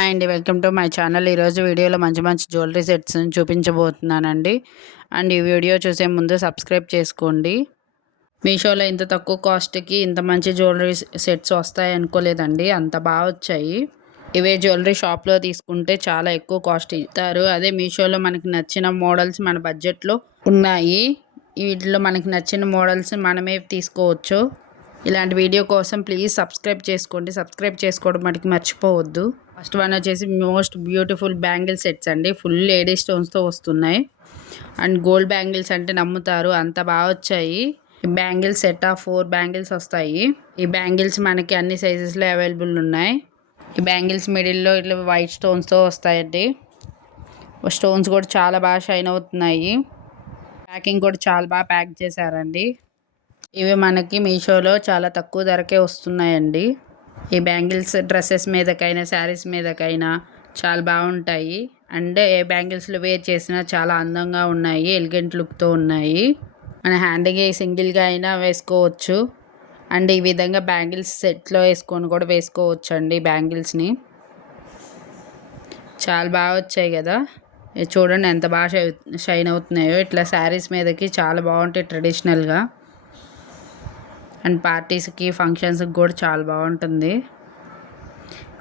Hi అండి, welcome to my channel. ఈరోజు వీడియోలో మంచి మంచి జ్యువెలరీ సెట్స్ చూపించబోతున్నానండి. అండ్ ఈ వీడియో చూసే ముందు సబ్స్క్రైబ్ చేసుకోండి. మీషోలో ఇంత తక్కువ కాస్ట్కి ఇంత మంచి జ్యువెలరీ సెట్స్ వస్తాయి అనుకోలేదండి. అంత బాగా వచ్చాయి. ఇవే జ్యువెలరీ షాప్లో తీసుకుంటే చాలా ఎక్కువ కాస్ట్ ఇస్తారు. అదే మీషోలో మనకి నచ్చిన మోడల్స్ మన బడ్జెట్లో ఉన్నాయి. వీటిలో మనకి నచ్చిన మోడల్స్ మనమే తీసుకోవచ్చు. ఇలాంటి వీడియో కోసం ప్లీజ్ సబ్స్క్రైబ్ చేసుకోండి. సబ్స్క్రైబ్ చేసుకోవడం మనకి మర్చిపోవద్దు. ఫస్ట్ వన్ వచ్చేసి మోస్ట్ బ్యూటిఫుల్ బ్యాంగిల్ సెట్స్ అండి. ఫుల్ లేడీ స్టోన్స్తో వస్తున్నాయి. అండ్ గోల్డ్ బ్యాంగిల్స్ అంటే నమ్ముతారు, అంత బాగా వచ్చాయి. ఈ బ్యాంగిల్స్ సెట్ ఆఫ్ 4 బ్యాంగిల్స్ వస్తాయి. ఈ బ్యాంగిల్స్ మనకి అన్ని సైజెస్లో అవైలబుల్ ఉన్నాయి. ఈ బ్యాంగిల్స్ మిడిల్లో ఇట్లా వైట్ స్టోన్స్తో వస్తాయండి. స్టోన్స్ కూడా చాలా బాగా షైన్ అవుతున్నాయి. ప్యాకింగ్ కూడా చాలా బాగా ప్యాక్ చేశారండి. ఇవి మనకి మీషోలో చాలా తక్కువ ధరకే వస్తున్నాయండి. ఈ బ్యాంగిల్స్ డ్రెస్సెస్ మీదకైనా శారీస్ మీదకైనా చాలా బాగుంటాయి. అండ్ ఏ బ్యాంగిల్స్లో వేర్ చేసినా చాలా అందంగా ఉన్నాయి, ఎలిగెంట్ లుక్తో ఉన్నాయి. మన హ్యాండ్కి సింగిల్గా అయినా వేసుకోవచ్చు. అండ్ ఈ విధంగా బ్యాంగిల్స్ సెట్లో వేసుకొని కూడా వేసుకోవచ్చు అండి. బ్యాంగిల్స్ని చాలా బాగా వచ్చాయి కదా. చూడండి ఎంత బాగా షైన్ అవుతున్నాయో. ఇట్లా శారీస్ మీదకి చాలా బాగుంటాయి ట్రెడిషనల్గా. అండ్ పార్టీస్కి ఫంక్షన్స్కి కూడా చాలా బాగుంటుంది.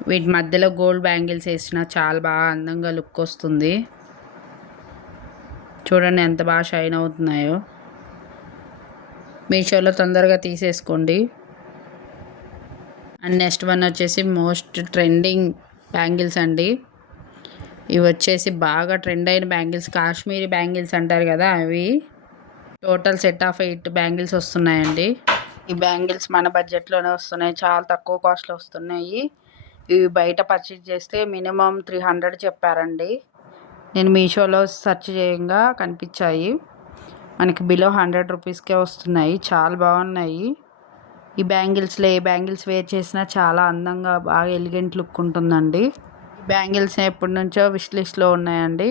వీటి మధ్యలో గోల్డ్ బ్యాంగిల్స్ వేసినా చాలా బాగా అందంగా లుక్ వస్తుంది. చూడండి ఎంత బాగా షైన్ అవుతున్నాయో. మీషోలో తొందరగా తీసేసుకోండి. అండ్ నెక్స్ట్ వన్ వచ్చేసి మోస్ట్ ట్రెండింగ్ బ్యాంగిల్స్ అండి. ఇవి వచ్చేసి బాగా ట్రెండ్ అయిన బ్యాంగిల్స్, కాశ్మీరీ బ్యాంగిల్స్ అంటారు కదా, అవి టోటల్ సెట్ ఆఫ్ 8 బ్యాంగిల్స్ వస్తున్నాయండి. ఈ బ్యాంగిల్స్ మన బడ్జెట్లోనే వస్తున్నాయి, చాలా తక్కువ కాస్ట్లో వస్తున్నాయి. ఇవి బయట పర్చేజ్ చేస్తే మినిమం 300 చెప్పారండి. నేను మీషోలో సెర్చ్ చేయంగా కనిపించాయి. మనకి బిలో 100 రూపీస్కే వస్తున్నాయి. చాలా బాగున్నాయి. ఈ బ్యాంగిల్స్లో ఏ బ్యాంగిల్స్ వేర్ చేసినా చాలా అందంగా బాగా ఎలిగెంట్ లుక్ ఉంటుందండి. ఈ బ్యాంగిల్స్ ఎప్పటి నుంచో విష్ లిస్ట్లో ఉన్నాయండి.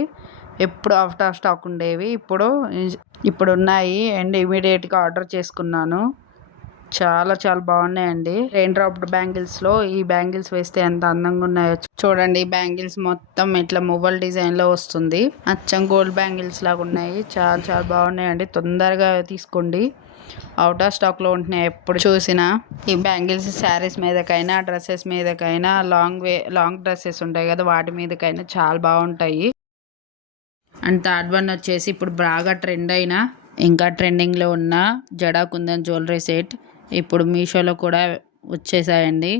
ఎప్పుడు అవుట్ ఆఫ్ స్టాక్ ఉండేవి, ఇప్పుడు ఉన్నాయి. అండ్ ఇమీడియట్గా ఆర్డర్ చేసుకున్నాను. చాలా చాలా బాగున్నాయండి. రెయిన్ డ్రాప్డ్ బ్యాంగిల్స్లో ఈ బ్యాంగిల్స్ వేస్తే ఎంత అందంగా ఉన్నాయో చూడండి. ఈ బ్యాంగిల్స్ మొత్తం ఇట్లా మొబైల్ డిజైన్లో వస్తుంది. అచ్చం గోల్డ్ బ్యాంగిల్స్ లాగా ఉన్నాయి. చాలా చాలా బాగున్నాయండి. తొందరగా తీసుకోండి, అవుట్ ఆఫ్ స్టాక్లో ఉంటున్నాయి ఎప్పుడు చూసినా. ఈ బ్యాంగిల్స్ శారీస్ మీదకైనా డ్రెస్సెస్ మీదకైనా లాంగ్ డ్రెస్సెస్ ఉంటాయి కదా, వాటి మీదకైనా చాలా బాగుంటాయి. అండ్ థర్డ్ వన్ వచ్చేసి ఇప్పుడు బాగా ట్రెండ్ అయిన, ఇంకా ట్రెండింగ్లో ఉన్న జడా కుందన్ జ్యువెలరీ సెట్ ఇప్పుడు మీషోలో కూడా వచ్చేసాయండి.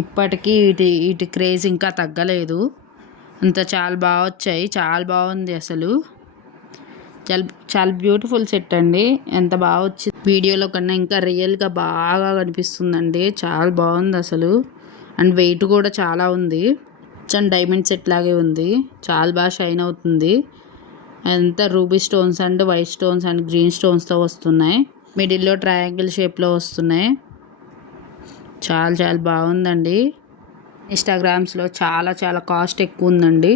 ఇప్పటికీ వీటి క్రేజ్ ఇంకా తగ్గలేదు. అంత చాలా బాగా వచ్చాయి. చాలా బాగుంది అసలు. చాలా చాలా బ్యూటిఫుల్ సెట్ అండి. ఎంత బాగా వచ్చింది వీడియోలో కన్నా ఇంకా రియల్గా బాగా కనిపిస్తుందండి. చాలా బాగుంది అసలు. అండ్ వెయిట్ కూడా చాలా ఉంది. డైమండ్ సెట్ లాగే ఉంది. చాలా బాగా షైన్ అవుతుంది. అంతా ruby stones and white stones and green స్టోన్స్తో వస్తున్నాయి. మిడిల్లో ట్రయాంగిల్ షేప్లో వస్తున్నాయి. చాలా చాలా బాగుందండి. ఇన్స్టాగ్రామ్స్లో చాలా చాలా కాస్ట్ ఎక్కువ ఉందండి.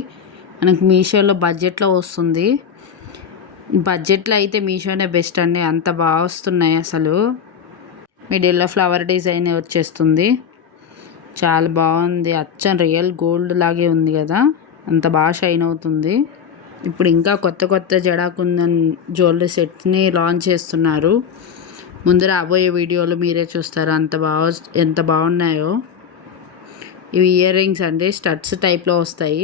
మనకి మీషోలో బడ్జెట్లో వస్తుంది. బడ్జెట్లో అయితే మీషోనే బెస్ట్ అండి. అంత బాగా వస్తున్నాయి అసలు. మిడిల్లో ఫ్లవర్ డిజైన్ వచ్చేస్తుంది. చాలా బాగుంది. అచ్చం రియల్ గోల్డ్ లాగే ఉంది కదా, అంత బాగా షైన్ అవుతుంది. ఇప్పుడు ఇంకా కొత్త కొత్త జడా కుందన్ జ్యువెలరీ సెట్ని లాంచ్ చేస్తున్నారు. ముందు రాబోయే వీడియోలు మీరే చూస్తారు ఎంత బాగున్నాయో. ఇవి ఇయర్ రింగ్స్ అండి. స్టడ్స్ టైప్లో వస్తాయి.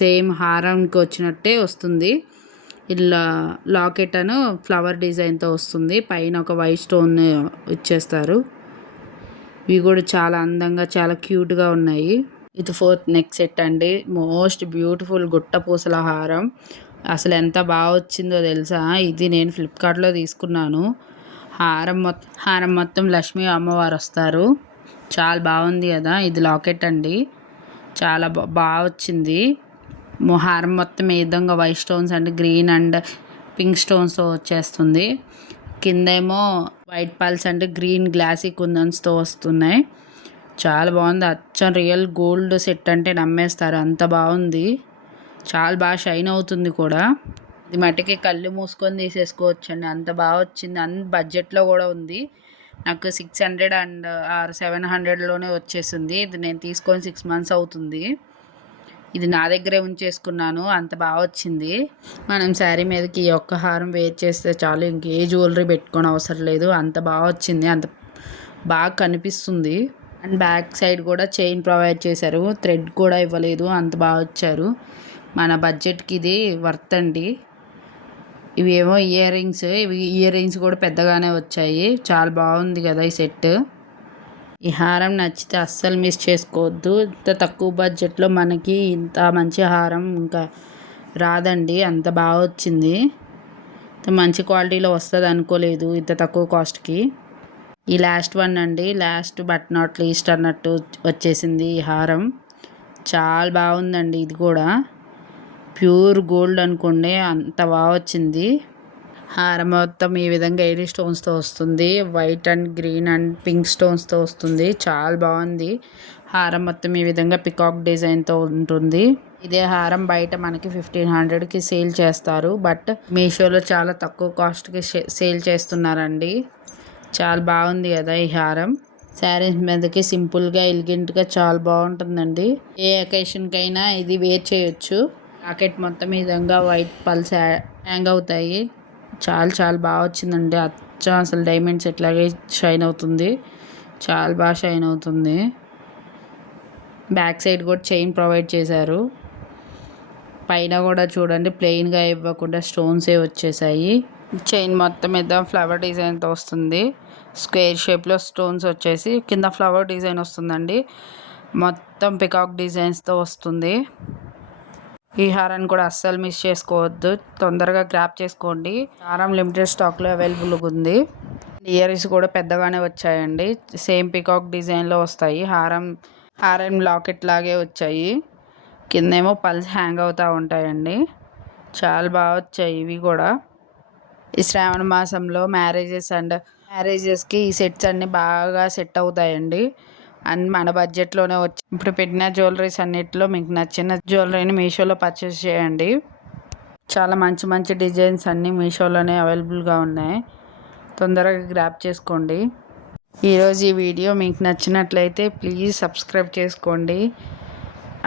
సేమ్ హారంకి వచ్చినట్టే వస్తుంది. ఇలా లాకెట్ అను ఫ్లవర్ డిజైన్తో వస్తుంది. పైన ఒక వైట్ స్టోన్ ఇచ్చేస్తారు. ఇవి కూడా చాలా అందంగా చాలా క్యూట్గా ఉన్నాయి. ఇది 4th నెక్ సెట్ అండి. మోస్ట్ బ్యూటిఫుల్ గుట్ట పూసల హారం. అసలు ఎంత బాగా వచ్చిందో తెలుసా. ఇది నేను ఫ్లిప్కార్ట్లో తీసుకున్నాను. హారం మొత్తం లక్ష్మీ అమ్మవారు వస్తారు. చాలా బాగుంది కదా. ఇది లాకెట్ అండి. చాలా బాగా వచ్చింది. హారం మొత్తం ఏ విధంగా white stones and green and pink స్టోన్స్తో వచ్చేస్తుంది. కిందేమో white pearls and green glassy కుందన్స్తో వస్తున్నాయి. చాలా బాగుంది. అచ్చం రియల్ గోల్డ్ సెట్ అంటే నమ్మేస్తారు, అంత బాగుంది. చాలా బాగా షైన్ అవుతుంది కూడా. ఇది మట్టికి కళ్ళు మూసుకొని తీసేసుకోవచ్చండి, అంత బాగా వచ్చింది. బడ్జెట్లో కూడా ఉంది. నాకు 600 అండ్ ఆర్ 700లోనే వచ్చేసింది. ఇది నేను తీసుకొని 6 మంత్స్ అవుతుంది. ఇది నా దగ్గరే ఉంచేసుకున్నాను. అంత బాగా వచ్చింది. మనం శారీ మీదకి ఈ ఒక్క హారం వేర్ చేస్తే చాలు, ఇంకే జ్యువెలరీ పెట్టుకోని అవసరం లేదు. అంత బాగా వచ్చింది, అంత బాగా కనిపిస్తుంది. అండ్ బ్యాక్ సైడ్ కూడా చైన్ ప్రొవైడ్ చేశారు. థ్రెడ్ కూడా ఇవ్వలేదు, అంత బాగా వచ్చారు. మన బడ్జెట్కి ఇది వర్త్ అండి. ఇవి ఏమో ఇయర్ రింగ్స్ కూడా పెద్దగానే వచ్చాయి. చాలా బాగుంది కదా ఈ సెట్. ఈ హారం నచ్చితే అస్సలు మిస్ చేసుకోవద్దు. ఇంత తక్కువ బడ్జెట్లో మనకి ఇంత మంచి హారం ఇంకా రాదండి. అంత బాగా వచ్చింది. ఇంత మంచి క్వాలిటీలో వస్తుంది అనుకోలేదు ఇంత తక్కువ కాస్ట్కి. ఈ లాస్ట్ వన్ అండి, లాస్ట్ బట్ నాట్ లీస్ట్ అన్నట్టు వచ్చేసింది ఈ హారం. చాలా బాగుందండి. ఇది కూడా ప్యూర్ గోల్డ్ అనుకోండి, అంత బాగా వచ్చింది. హారం మొత్తం ఈ విధంగా 8 స్టోన్స్తో వస్తుంది. White and green and pink స్టోన్స్తో వస్తుంది. చాలా బాగుంది. హారం మొత్తం ఈ విధంగా పికాక్ డిజైన్తో ఉంటుంది. ఇదే హారం బయట మనకి 1500కి సేల్ చేస్తారు. బట్ మీషోలో చాలా తక్కువ కాస్ట్కి సేల్ చేస్తున్నారండి. చాలా బాగుంది కదా ఈ హారం. శారీస్ మీదకి సింపుల్గా ఎలిగెంట్గా చాలా బాగుంటుందండి. ఏ అకేషన్కైనా ఇది వేర్ చేయొచ్చు. జాకెట్ మొత్తం ఈ విధంగా వైట్ పల్స్ హ్యాంగ్ అవుతాయి. చాలా బాగా వచ్చిందండి. అసలు డైమండ్స్ ఎట్లాగే షైన్ అవుతుంది. చాలా బాగా షైన్ అవుతుంది. బ్యాక్ సైడ్ కూడా చైన్ ప్రొవైడ్ చేశారు. పైన కూడా చూడండి, ప్లెయిన్గా ఇవ్వకుండా స్టోన్సే వచ్చేసాయి. చైన్ మొత్తం మీద ఫ్లవర్ డిజైన్తో వస్తుంది. స్క్వేర్ షేప్లో స్టోన్స్ వచ్చేసి కింద ఫ్లవర్ డిజైన్ వస్తుందండి. మొత్తం పికాక్ డిజైన్స్తో వస్తుంది. ఈ హారాన్ని కూడా అస్సలు మిస్ చేసుకోవద్దు. తొందరగా గ్రాప్ చేసుకోండి. హారం లిమిటెడ్ స్టాక్లో అవైలబుల్గా ఉంది. ఇయర్ రింగ్స్ కూడా పెద్దగానే వచ్చాయండి. సేమ్ పికాక్ డిజైన్లో వస్తాయి. హారం లాకెట్ లాగే వచ్చాయి. కిందేమో పల్స్ హ్యాంగ్ అవుతూ ఉంటాయండి. చాలా బాగా వచ్చాయి ఇవి కూడా. ఈ శ్రావణ మాసంలో మ్యారేజెస్కి ఈ సెట్స్ అన్నీ బాగా సెట్ అవుతాయండి. అండ్ మన బడ్జెట్లోనే వచ్చి ఇప్పుడు పెట్టిన జ్యువెలరీస్ అన్నిటిలో మీకు నచ్చిన జ్యువెలరీని మీషోలో పర్చేస్ చేయండి. చాలా మంచి డిజైన్స్ అన్నీ మీషోలోనే అవైలబుల్గా ఉన్నాయి. తొందరగా గ్రాప్ చేసుకోండి. ఈరోజు ఈ వీడియో మీకు నచ్చినట్లయితే ప్లీజ్ సబ్స్క్రైబ్ చేసుకోండి.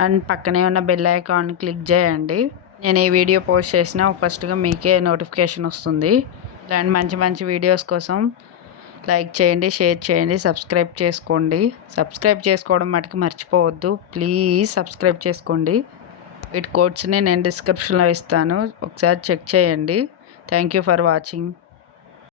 అండ్ పక్కనే ఉన్న బెల్ ఐకాన్ క్లిక్ చేయండి. నేను ఈ వీడియో పోస్ట్ చేసినా ఫస్ట్గా మీకే నోటిఫికేషన్ వస్తుంది. ఇలాంటి మంచి వీడియోస్ కోసం లైక్ చేయండి, షేర్ చేయండి, సబ్స్క్రైబ్ చేసుకోండి. సబ్స్క్రైబ్ చేసుకోవడం మటుకు మర్చిపోవద్దు. ప్లీజ్ సబ్స్క్రైబ్ చేసుకోండి. వీటి కోడ్స్ని నేను డిస్క్రిప్షన్లో ఇస్తాను, ఒకసారి చెక్ చేయండి. Thank you for watching.